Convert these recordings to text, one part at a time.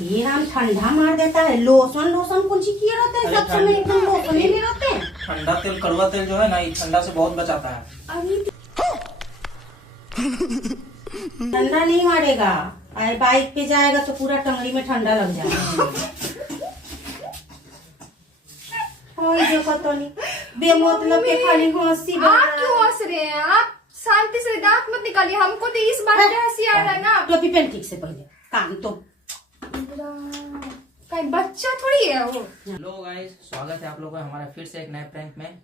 ये हम ठंडा मार देता है। लोशन लोशन कुछ किए रहते हैं सब समय, एकदम लोशन ही नहीं रहते हैं। ठंडा तेल, कड़वा तेल जो है ना, ये ठंडा से बहुत बचाता है। अभी ठंडा नहीं मारेगा, बाइक पे जाएगा तो पूरा टंगड़ी में ठंडा लग जाएगा। जो पता नहीं बेमतलब के खाली हंसी। आप क्यों हंस रहे हैं? आप शांति से दांत मत निकालिए, हमको तो इस बात पे हंसी आ रहा है ना। टोपी पहन ठीक से पहले काम तो कहीं बच्चा थोड़ी है वो। हेलो गाइस, स्वागत है आप लोगों का हमारा फिर से एक नए प्रैंक में।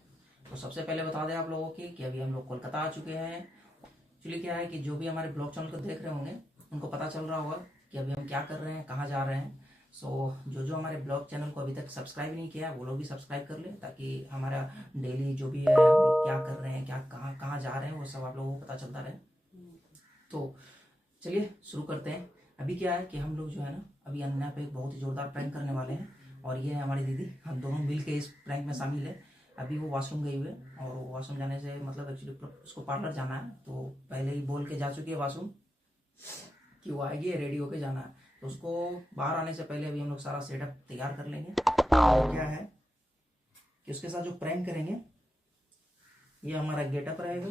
तो सबसे पहले बता दें आप लोगों की कि अभी हम लोग कोलकाता आ चुके हैं। एक्चुअली क्या है कि जो भी हमारे ब्लॉग चैनल को देख रहे होंगे उनको पता चल रहा होगा कि अभी हम क्या कर रहे हैं, कहाँ जा रहे हैं। जो हमारे ब्लॉग चैनल को अभी तक सब्सक्राइब नहीं किया है वो लोग भी सब्सक्राइब कर ले, ताकि हमारा डेली जो भी है हम लोग क्या कर रहे हैं, क्या कहाँ जा रहे हैं, वो सब आप लोगों को पता चलता रहे। तो चलिए शुरू करते हैं। अभी क्या है कि हम लोग जो है ना, अभी अन्ना पे एक बहुत ही जोरदार प्रैंक करने वाले हैं, और ये है हमारी दीदी। हम दोनों मिल के इस प्रैंक में शामिल है। अभी वो वॉशरूम गई हुई है, और वॉशरूम जाने से मतलब एक्चुअली उसको पार्लर जाना है, तो पहले ही बोल के जा चुकी है वॉशरूम कि वो आएगी, रेडी होके जाना है। तो उसको बाहर आने से पहले अभी हम लोग सारा सेटअप तैयार कर लेंगे। और क्या है कि उसके साथ जो प्रैंक करेंगे ये हमारा गेटअप रहेगा।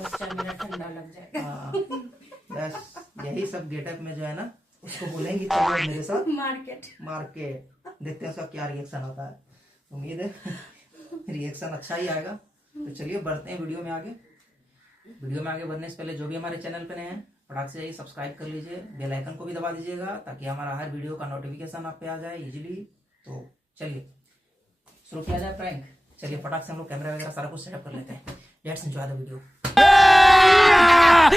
बच्चा मेरा ठंडा लग जाएगा। हाँ, बस यही सब गेटअप में जो है ना, उसको बोलेंगे चलो मेरे साथ मार्केट देखते हैं उसका क्या रिएक्शन आता है। उम्मीद है रिएक्शन अच्छा ही आएगा। तो चलिए बढ़ते हैं वीडियो में आगे। वीडियो में आगे बढ़ने से पहले जो भी हमारे चैनल पे नए हैं फटाक से सब्सक्राइब कर लीजिए, बेल आइकन को भी दबा दीजिएगा, ताकि हमारा हर वीडियो का नोटिफिकेशन आप पे आ जाए इजीली। तो चलिए शुरू किया जाए प्रैंक। चलिए फटाक से हम लोग कैमरा वगैरह सारा कुछ सेटअप कर लेते हैं। Let's enjoy the video.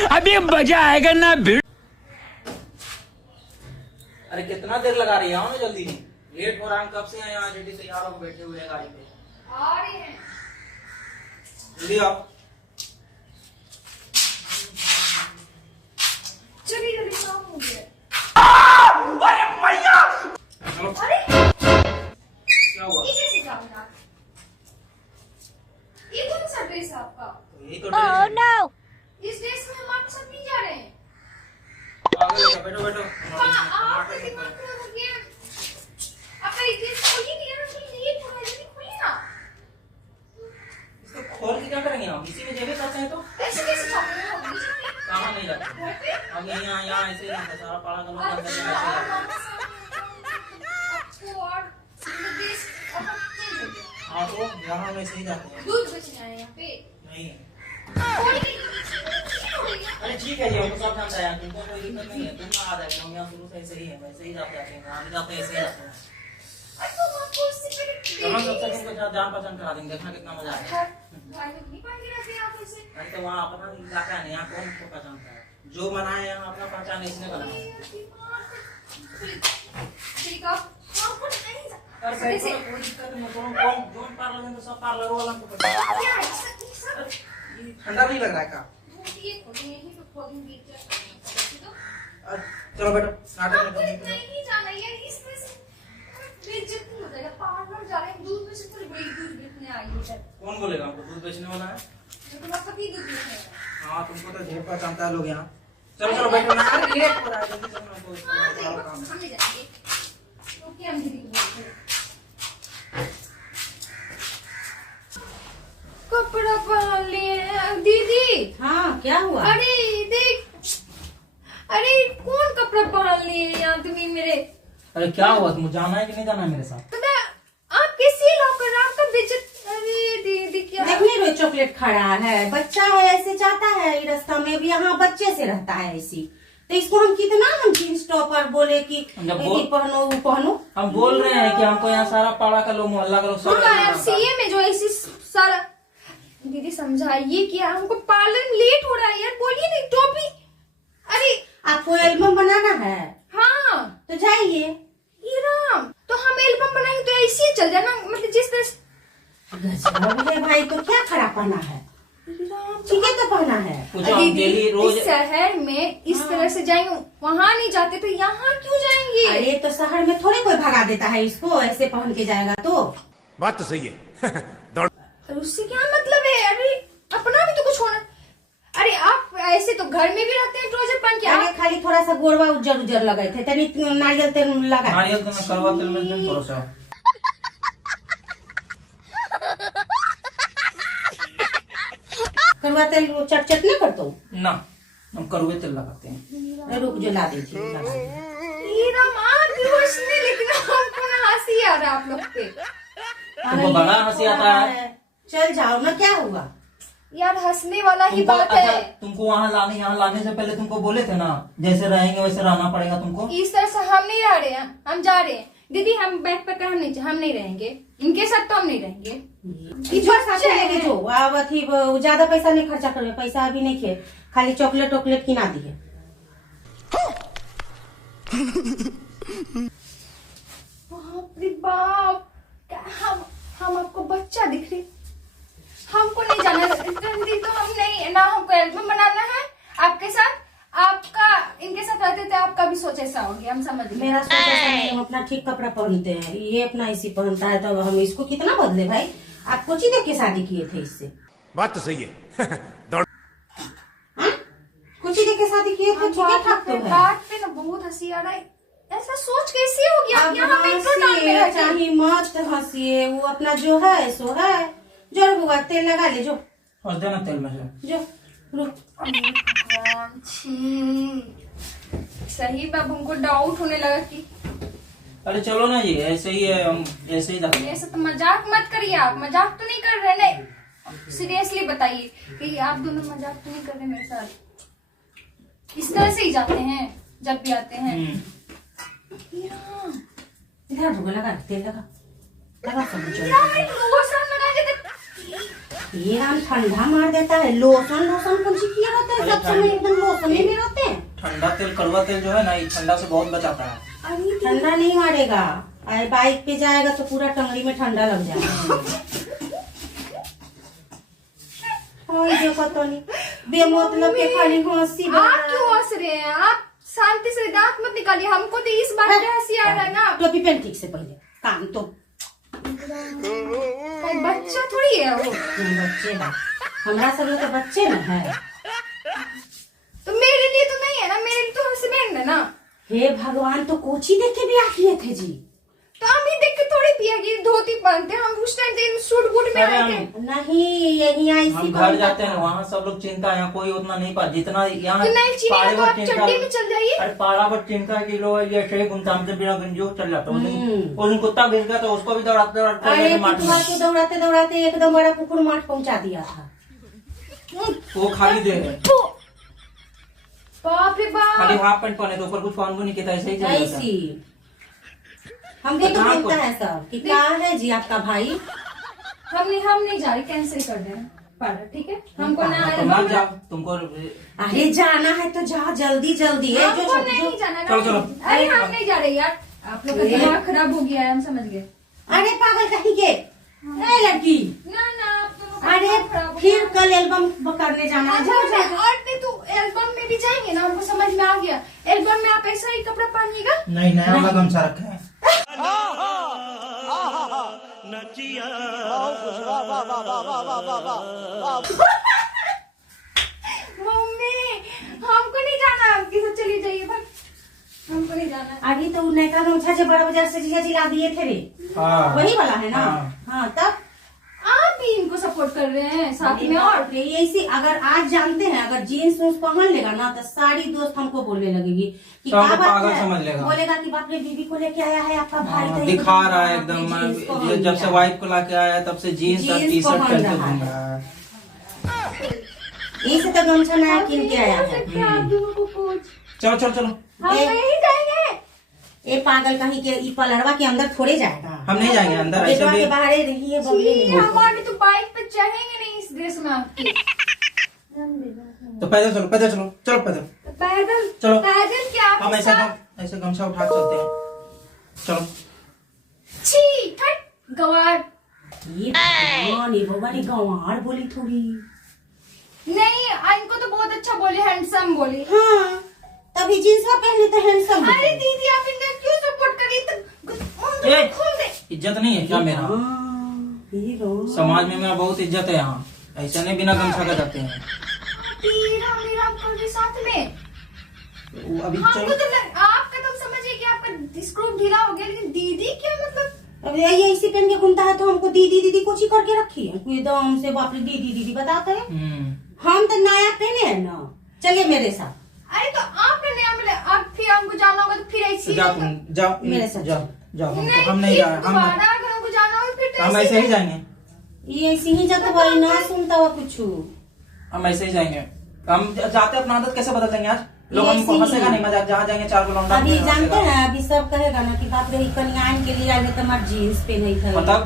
अभी मजा आएगा ना। अरे कितना देर लगा रही है, आओ ना जल्दी, लेट हो रहा है। कब से यहाँ रेडी तैयार होकर बैठे हुए हैं गाड़ी पे। आ रहे हैं जल्दी आओ। चलिए जल्दी काम हो गया। चलो। अरे क्या हुआ? ये कैसे काम था? ये कौन सा ड्रेस है आपका? यही तो ड्रेस है। इस ड्रेस में हम आपके साथ नहीं जा रहे हैं। आगे बैठो बैठो। आपका दिमाग खराब हो गया। आपका ये ड्रेस खोलिए नहीं यार, ये थोड़ा जल्दी खोलिए ना। इसको खोल के क्या करेंगे हम? इसी में जेबें करते हैं तो ऐसे कैसे जाओगे आप? कहाँ नहीं जाते। घर पे अब यहाँ ऐसे ही जाते, सारा पाला का लोग अंदर से ऐसे ही जाते हैं। आपको और ड्रेस अब चेंज हो गया। हाँ तो यहाँ हम ऐसे ही जाते हैं। दूध बेचने आए हैं यहाँ पे। नहीं कोई नहीं। अरे ठीक है जी, हमको सब जानता है, तुमको कोई दिक्कत नहीं है। तुम ना आ जाए, हम यहाँ शुरू से ऐसे ही है, वैसे ही जाते हैं, वहाँ भी जाते हैं, ऐसे ही जाते हैं। तो आपको उससे पहले हम सबसे तुमको जान पहचान करा देंगे, देखना कितना मजा आएगा। भाई लोग नहीं पहन के रहते हैं आप ऐसे। अरे तो वहाँ अपना इलाका है, यहाँ कौन को पहचानता है? जो बनाए यहाँ अपना पहचान इसने बनाया। ठीक है आपको नहीं जा। अरे भाई कोई दिक्कत नहीं, कौन जोन पार्लर में तो सब पार्लर वाला को पता है। क्या है सब ये ठंडा नहीं लग रहा है का? ये खोलिए यही तो खोलेंगे तो। चलो बैठो, नाटक आपको में इतना ही नहीं जाना यार, इसमें से बेइज्जती हो जाएगा। पार्लर जा रहे हैं, दूध में से थोड़ी बड़ी दूध बेचने आई है इधर। कौन बोलेगा हमको दूध बेचने वाला है? तो तुम्हारा पति दूध बेचने वाला है। हाँ तुमको तो ढेर पहचानता है लोग यहाँ। चलो चलो बैठो ना, अरे लेट हो रहा है, जल्दी चलो, हमको थोड़ा काम है। हम ले जाएंगे क्योंकि हम दीदी को बोलते हैं। कपड़ा पहन लिए दीदी। हाँ क्या हुआ? अरे देख, अरे कौन कपड़ा पहन लिए यहाँ तुम्हें मेरे? अरे क्या हुआ, तुम जाना है कि नहीं जाना है मेरे साथ? पता आप कैसे लॉकर आपका बेइज्जत। अरे दीदी क्या देखने रो चॉकलेट खड़ा है, बच्चा है, ऐसे जाता है रास्ता में, भी यहाँ बच्चे से रहता है ऐसी। तो इसको हम कितना हम जींस टॉपर बोले कि ये पहनो वो पहनो। हम बोल रहे हैं कि हमको यहाँ सारा पाड़ा का लोग, मोहल्ला का लोग सब यार सीए में जो ऐसी सारा। दीदी समझाइए कि हमको पार्लर में लेट हो रहा है यार, बोलिए नहीं टोपी। अरे आपको एल्बम बनाना है हाँ तो जाइए। ये राम, तो हम एल्बम बनाएंगे तो ऐसे ही चल जाना, मतलब जिस तरह से। गजब है भाई, तो क्या खराब पहना है? ठीक है तो पहना है। कुछ हम डेली रोज इस शहर में इस तरह से जाएंगे, वहाँ नहीं जाते तो यहाँ क्यों जाएंगे? अरे तो शहर में थोड़े कोई भगा देता है इसको, ऐसे पहन के जाएगा तो। बात तो सही है। उससे क्या मतलब है? अरे अपना भी तो कुछ होना। अरे आप ऐसे तो घर में भी रहते हैं ट्राउजर पहन के। आगे खाली थोड़ा सा गोरवा उज्जर उज्जर लगे थे, तनी नारियल तेल लगा। नारियल तो मैं करवा तेल में थोड़ा सा करवा तेल चट चट नहीं करता हूँ ना, हम कड़वे तेल लगाते हैं। रुक जो ला दीजिए, लगा दीजिए। लेकिन हमको ना हंसी आ रहा है आप लोग पे। तुमको बड़ा हंसी आता है। चल जाओ ना, क्या हुआ यार हंसने वाला ही तुमको बात अच्छा, है। तुमको यहाँ लाने से पहले तुमको बोले थे ना जैसे रहेंगे वैसे रहना पड़ेगा तुमको। इस तरह से हम नहीं रह रहे हैं, हम जा रहे हैं। दीदी हम बैठ पर हम नहीं रहेंगे, इनके साथ तो हम नहीं रहेंगे। लेके जो अब अथी ज्यादा पैसा नहीं खर्चा करे, पैसा अभी नहीं खे, खाली चॉकलेट वॉकलेट किना दिए। बाप रे बाप, हम आपको बच्चा दिख रहे, हमको नहीं जाना दीदी, तो हम नहीं ना, हमको एल्बम बनाना है आपके साथ। आपका इनके साथ रहते थे, आपका भी सोच ऐसा हो गया, हम समझ गए। मेरा सोच ऐसा नहीं, हम अपना ठीक कपड़ा पहनते हैं, ये अपना इसी पहनता है, तब हम इसको कितना बदले भाई। आप कुछ ही देख के शादी किए थे इससे, बात तो सही है। कुछ ही देख के शादी किए थे, ठीक है ठाक तो है। बात पे ना बहुत हंसी आ रहा है, ऐसा सोच कैसे हो गया? अब यहाँ मेट्रो टाउन में रहते हैं। चाहे मत हंसिए, वो अपना जो है सो है। जो बुआ तेल लगा ले, जो और देना तेल में से। जो रुक। सही बाब, हमको डाउट होने लगा कि अरे चलो ना जी, ऐसे ही है, हम ऐसे ही जाते हैं। ऐसा तो मजाक मत करिए, आप मजाक तो नहीं कर रहे? नहीं सीरियसली बताइए कि आप दोनों मजाक तो नहीं कर रहे मेरे साथ? इस तरह से ही जाते हैं जब भी आते हैं। इधर रुको, लगा तेल लगा सब लोशन लगा देते। ये राम ठंडा मार देता है। लोशन कौन सी किया रहता है, सब समय एकदम लोशन में रहते हैं। ठंडा तेल, कड़वा तेल जो है ना, ये ठंडा से बहुत बचाता है। ठंडा नहीं मारेगा, बाइक पे जाएगा तो पूरा टंगड़ी में ठंडा लग जाएगा। देखो तो नहीं, बेमतलब के खाली हंसी। आप क्यों हंस रहे हैं? आप शांति से दांत मत निकालिए, हमको तो इस बात पे हंसी आ रहा है ना। टोपी पहन ठीक से पहले, काम तो बच्चा थोड़ी है वो। बच्चे ना, हमारा सब लोग तो बच्चे न है। तो मेरे लिए तो नहीं है ना, मेरे लिए तो हस्बैंड है ना। हे भगवान, तो कोची देख के ब्याह किए थे जी? तो हम ही देख के थोड़ी पिया कि धोती पहनते, हम उस टाइम दिन सूट बूट में आए थे। नहीं, यही ऐसी हम घर जाते हैं वहाँ सब लोग चिंता है, यहाँ कोई उतना नहीं पा जितना यहाँ। तो नहीं चिंता तो आप चड्डी में चल जाइए। अरे पारा पर चिंता है कि लो ये शरीर घूमता, हमसे बिना गंजो चल जाता। उस दिन कुत्ता घिस गया तो उसको भी दौड़ाते अरे दौड़ाते दौड़ाते दौड़ाते एकदम बड़ा कुकुर माठ पहुंचा दिया था। वो खाली दे रहे, बाप रे बाप, खाली हाफ पैंट पहने तो ऊपर कुछ पहन को नहीं किया, ऐसे ही चल जाता। ऐसी हमको तो मिलता है सब कि क्या है जी आपका भाई। हम नहीं जा रहे, कैंसिल कर दे पार्लर, ठीक है? हमको ना तो मत जाओ, तुमको अरे जाना है तो जा, जल्दी जल्दी है। हमको नहीं जाना। चलो चलो। अरे हम नहीं जा रहे यार, आप लोग का दिमाग खराब हो गया है, हम समझ गए। अरे पागल कहीं के लड़की, ना आप दोनों का अरे दिमाग खराब हो फिर गया। कल एल्बम करने जाना है। जाओ जाओ। और नहीं तो एल्बम में भी जाएंगे ना, हमको समझ में आ गया। एल्बम में आप ऐसा ही कपड़ा पहनिएगा। नहीं, नया वाला गमछा रखे हैं। मम्मी हमको नहीं जाना, आपके साथ चली जाइए बस, हमको नहीं जाना। अभी तो नैका गमछा जो बड़ा बाजार से जीजा जी ला दिए थे रे, हाँ। वही वाला है ना? हाँ तब आप भी इनको सपोर्ट कर रहे हैं साथ में। और ऐसी अगर आज जानते हैं, अगर जीन्स उन्स पहन लेगा ना तो सारी दोस्त हमको बोलने लगेगी कि तो क्या हमको बात पागल है? समझ लेगा। बोलेगा कि बाप रे बीबी को लेके आया है आपका भाई, तो दिखा एकदम रहा है आपने एकदम, जीन्स पहन जब से लिया। वाइफ को लाके आया है तब से जीन्स और जीन्स टी शर्ट पहन पहन के रहा घूम है। रहा है। इसे तो गमछा नया किन के आया है। आप दोनों को पूछ, चलो चलो चलो, हम नहीं जाएंगे। ये पागल कहीं के ई पलड़वा के अंदर थोड़े जाएगा। हम नहीं जाएंगे अंदर, ऐसे गेटवा भी के बाहर ही रहिए, बगले में होगा। हमारे तो बाइक पे चढ़ेंगे नहीं इस ड्रेस में आपकी। तो पैदल चलो, पैदल चलो, चलो पैदल पैदल चलो। पैदल क्या हम आपके ऐसे साथ? ऐसे गमछा उठा के चलते हैं, चलो। छी हट गवार। ये भगवान, ये भगवान गंवार बोली थोड़ी। नहीं इनको तो बहुत अच्छा बोले, हैंडसम बोले। हाँ तभी जींस पहले तो हैंडसम। अरे दीदी आप इनका क्यों सपोर्ट कर रही? तो ए, खोल दे। इज्जत नहीं है क्या मेरा? समाज में मेरा बहुत इज्जत है यहाँ, ऐसा नहीं बिना गमछा का जाते हैं। तेरा मेरा आपको हो रही साथ में। वो अभी हमको चलो तो आपका तो समझिए कि आपका स्क्रू ढीला हो गया, लेकिन दीदी क्या मतलब? अब ये ऐसी पहन के घूमता है तो हमको दीदी दीदी कुछ ही करके रखी है, कोई एकदम से बाप रे दीदी दीदी बताते हैं। हम तो नया पहने हैं ना, चलिए मेरे साथ। अरे तो आपने नया मिला, आप फिर हमको जाना होगा तो फिर ऐसी जाओ तुम जाओ मेरे साथ जाओ जाओ, नहीं, हम नहीं फिर जा रहे, दोबारा अगर हमको जाना होगा फिर तो हम ऐसे ही जाएंगे, ये ऐसे ही जाता भाई ना सुनता हुआ कुछ। हम ऐसे ही जाएंगे। हम जाते अपना आदत कैसे बदल देंगे आज? लोग ये हमको ऐसे ही हंसेगा नहीं, मजाक जहाँ जाएंगे 4 को लौंडा अभी को जानते हंसेगा। हैं, अभी सब कहेगा ना कि बाप रे कन्यान के लिए आए तो हमारे जीन्स पहने थे, मतलब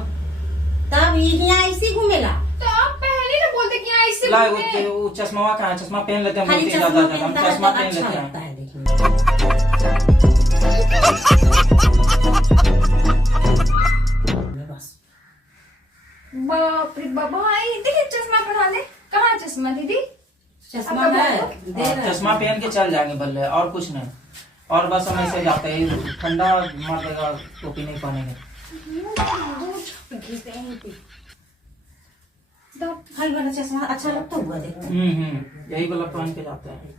तब यहाँ ऐसे घूमेला। तो आप पहले ना बोलते कि यहाँ ऐसे ला घूमे। वो चश्मा का है, चश्मा पहन लेते हैं, खाली बहुत ही चश्मा ज्यादा हम पहनता है चश्मा तो पहन अच्छा लेते लगता हैं। है देखने में। बस बाप रे बाप, भाई देखिए चश्मा पहना दे। कहाँ चश्मा दीदी? चश्मा आपका है, बाबू? दे रहा है। चश्मा पहन के चल जाएंगे बल्ले, और कुछ नहीं। और बस हम ऐसे जाते हैं, ठंडा मार देगा, टोपी नहीं पहनेंगे। भाई वाला चश्मा अच्छा लगता हुआ देखते। यही वाला पहन के जाते हैं।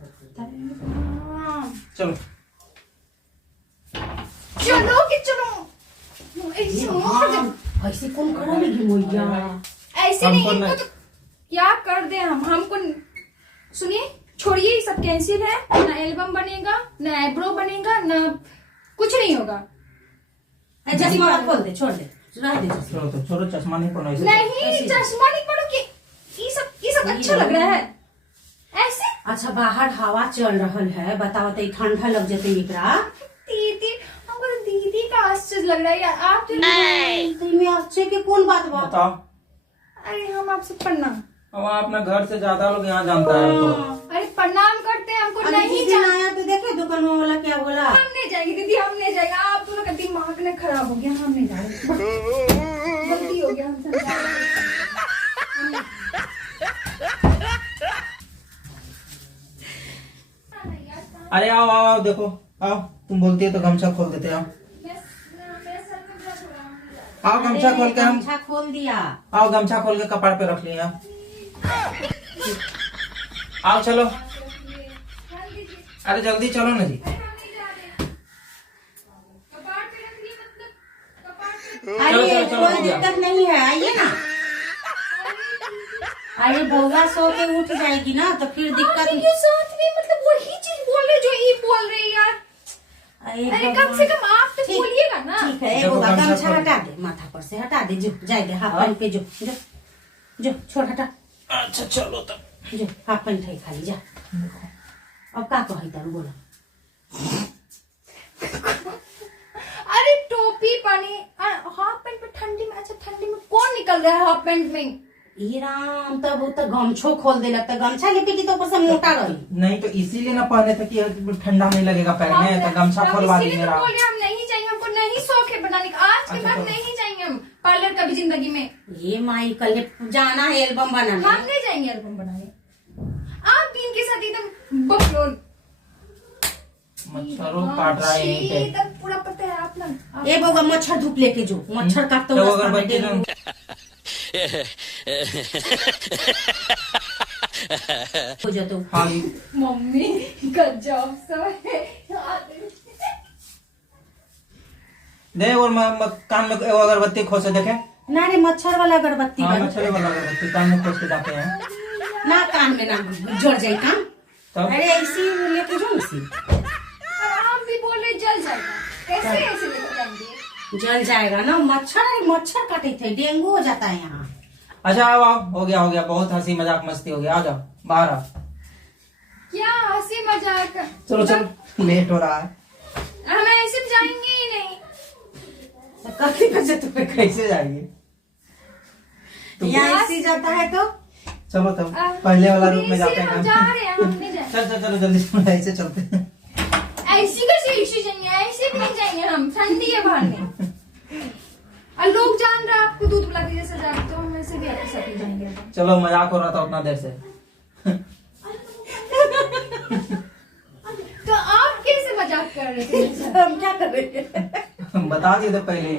चलो चलो कि चलो ऐसे मोड़ दे। ऐसे कौन करा लेगी मैया? ऐसे हमको नहीं, नहीं। इनको तो क्या कर दे हम। हमको सुनिए, छोड़िए, ये सब कैंसिल है। ना एल्बम बनेगा, ना आईब्रो बनेगा, ना कुछ नहीं होगा। चश्मा खोल दे, छोड़ दे, रह दे चश्मा। छोड़ो तो छोड़ो, चश्मा नहीं पहनो ऐसे। नहीं, चश्मा नहीं पड़ो कि ये सब अच्छा लग रहा है ऐसे। अच्छा बाहर हवा चल रहा है, बताओ तो ठंडा लग जाते एकरा। दीदी, हमको तो दीदी का आश्चर्य लग रहा है यार। आप तो में आश्चर्य के कौन बात बा? बताओ, अरे हम आपसे प्रणाम। अब अपना घर से ज्यादा लोग यहाँ जानता है आपको। अरे प्रणाम करते हैं, हमको अरे नहीं जिस दिन जाना। आया तो देखे दुकान वाला क्या बोला। हम नहीं जाएंगे दीदी, हम नहीं जाएंगे। आप दोनों का दिमाग ना खराब हो गया, हम नहीं जाएंगे। गलती हो गया हमसे। अरे आओ आओ आओ, देखो आओ, तुम बोलती है तो गमछा खोल देते हैं। आओ गमछा खोल के हम, गमछा खोल दिया। आओ गमछा खोल के कपाड़ पे रख लिया। आओ चलो, अरे जल्दी चलो ना जी। आइए, चलो, चलो, कोई हो गया। दिक्कत नहीं है, आइए ना। अरे बउआ सो के उठ जाएगी ना तो फिर दिक्कत। ये साथ में मतलब वही चीज बोल रहे जो ये बोल रहे यार। अरे कम से कम आप तो ठीक- बोलिएगा ना। ठीक है, देखो, एगो गमछा गमछा खोल। हटा दे, माथा पर से हटा दे, जो जाएगा हाफ हाँ? पैंट पे, जो जो जो छोड़ हटा, अच्छा चलो तब। जो हाफ पैंट है खाली, जा। अब का कही तारू बोला। अरे टोपी पानी हाफ पैंट पे ठंडी में। अच्छा ठंडी में कौन निकल रहा है हाफ पैंट में? ये राम, तब वो तो गमछो खोल दे लगता, गमछा लिपेगी तो ऊपर से मोटा रही। नहीं तो इसीलिए ना पहने थे कि ठंडा नहीं लगेगा पैर में, तो गमछा खोलवा दी इसीलिए मेरा। तो बोल रहे हम नहीं जाएंगे, हमको नहीं शौक है बनाने का। आज के अच्छा, बाद तो- नहीं जाएंगे हम पार्लर कभी जिंदगी में। ये माई कल जाना है एल्बम बनाने। हम नहीं जाएंगे एल्बम बनाने। आप भी इनके साथ एकदम बकलोल। मच्छरों काट रहा है यहीं पे। ये तक पूरा पता है आप ना। ए बउआ मच्छर धूप लेके जो, मच्छर काटते तो हुए अगरबत्ती रास्ता में ना- हो जातो। हाँ जी। मम्मी गजब सा है। दे और कान में एगो अगरबत्ती खोल से देखे। ना रे मच्छर वाला अगरबत्ती हाँ, बन। मच्छर वाला अगरबत्ती कान में खोल के जाते हैं। ना कान में ना जोड़ जाए कान। तब अरे ऐसी लेके जो इसी आप भी बोल रहे जल जाएगा, कैसे ऐसे लेकर जाएंगे? जल जाएगा ना। मच्छर काटे थे, डेंगू हो जाता है यहाँ। अच्छा आओ आओ, हो गया बहुत हंसी मजाक मस्ती हो गया। आ जाओ बाहर आओ। क्या हंसी मजाक। चलो चलो, लेट हो रहा है। हम ऐसे जाएंगे ही नहीं। तो काफी बजे तो कैसे जाएंगे? यहाँ ऐसे जाता है तो चलो तब पहले वाला रूप में जाते हम हैं। जा रहे हैं, हम नहीं जाएंगे। चल चल चलो जल्दी से, ऐसे चलते हैं। ऐसी कैसे इश्यू जाएंगे? ऐसे भी नहीं जाएंगे हम, ठंडी है बाहर में। और लोग जान रहे हैं आपको दूध पिला के जैसे जाते, तो हम ऐसे भी आपके साथ ही जाएंगे। चलो मजाक हो रहा था उतना देर से। तो आप कैसे मजाक कर रहे थे? हम क्या कर रहे हैं? बता दिए थे पहले।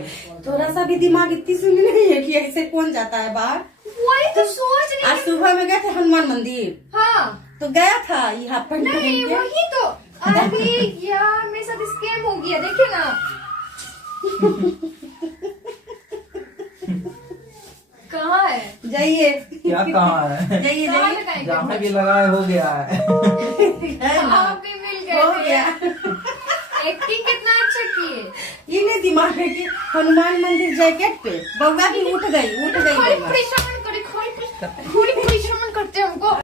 थोड़ा सा भी दिमाग इतनी सुनी नहीं है कि ऐसे कौन जाता है बाहर। वही तो सोच रही आज सुबह में गए थे हनुमान मंदिर। हाँ, तो गया था ये हाफ पैंट नहीं पहन के। वही तो, अरे यार मेरे साथ स्कैम हो गया, देखिए ना। कहाँ है? जाइए क्या कहाँ है? जाइए कहाँ जाइए लगाएंगे? जहाँ भी लगाए हो गया है। है ना? आप भी मिल हो गए गया। थे। एक्टिंग कितना अच्छा किए। ये नहीं दिमाग है कि हनुमान मंदिर जैकेट पे बउआ भी उठ गई थोड़ी परेशान करे, थोड़ी परेशान करते हमको।